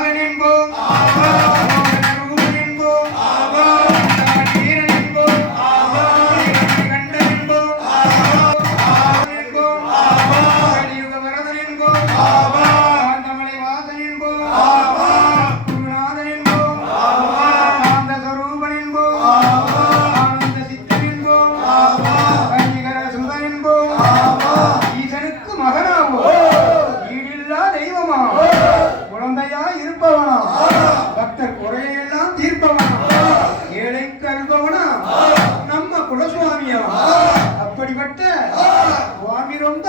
morning, boom. குழந்தையா இருப்பவனா பக்தர் குறையெல்லாம் தீர்ப்பவனா ஏழை கல்பவனா நம்ம குலசுவாமியா அப்படிப்பட்ட சுவாமி ரொம்ப